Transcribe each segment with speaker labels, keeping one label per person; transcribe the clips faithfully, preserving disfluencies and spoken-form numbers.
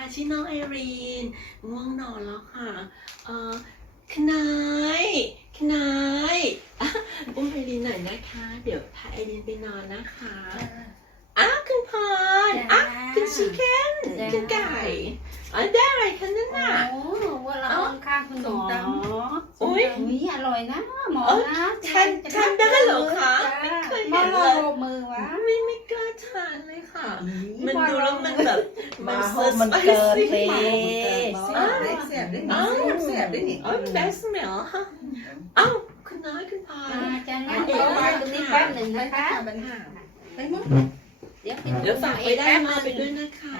Speaker 1: ชื่อน้องไอรีนง่วงนอนแล้วค่ะเออคณายคณายอ่ะอุ้มไอรีนหน่อยนะคะ เดี๋ยวพาไอรีนไปนอนนะคะอ้าวคุณพรอ้าวคุณชิคเก้นคุณไก่อ๋อได้อะไรคะนั่นน่ะ
Speaker 2: โอ้ว่าเราค่ะคุณหมอ
Speaker 1: อุ้ย
Speaker 2: อุ้ยอร่อยนะหมอนะ
Speaker 1: ทานทานได้เหรอคะไม่เคย
Speaker 2: มา
Speaker 1: เห็น
Speaker 2: ล
Speaker 1: เล
Speaker 2: อย งมือวะ
Speaker 1: ไม่ไม่กล้าทานเลยค่ะ มันดูแล้วมันแบบ
Speaker 3: มาโฮมมันเกินเพ
Speaker 4: แสบได้หนิแสบได้หนิ
Speaker 1: อ๋อแบสเมลฮะอ้าวคุณน้อยคุณพา
Speaker 2: อาจารย์นั่งรอตรงนี้แป๊บหนึ่งนะคะ
Speaker 4: ปัญหาไปมั้ง
Speaker 2: เดี๋ยว
Speaker 1: เดี๋ยวฝากไปได้มาไปด้วยนะคะ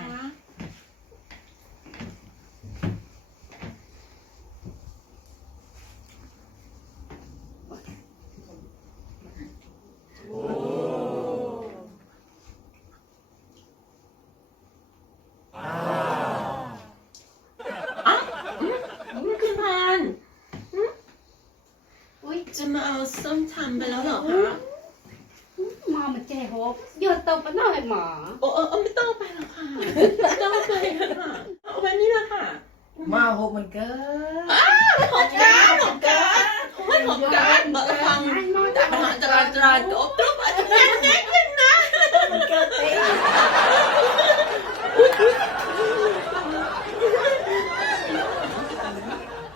Speaker 1: คุณพาน
Speaker 2: อุ้ย
Speaker 1: จะมาเอาส้มตำไปแล้วเหรอคะ
Speaker 2: หมอมันเจ๊หัวโยนตบไปหน่อยหมอ
Speaker 1: โอ้โอ้ไม่ต้องไปหรอกค่ะไม่ต้องไปค่ะเอาไว้นี่แหละค่ะ
Speaker 3: มาโฮมมันเกิน
Speaker 1: ของการของการไม่ของการเบอร์ฟัง
Speaker 2: หมอ
Speaker 1: แต่ปัญหาจราจรโอ๊บตุ๊บอะไรเนี่ย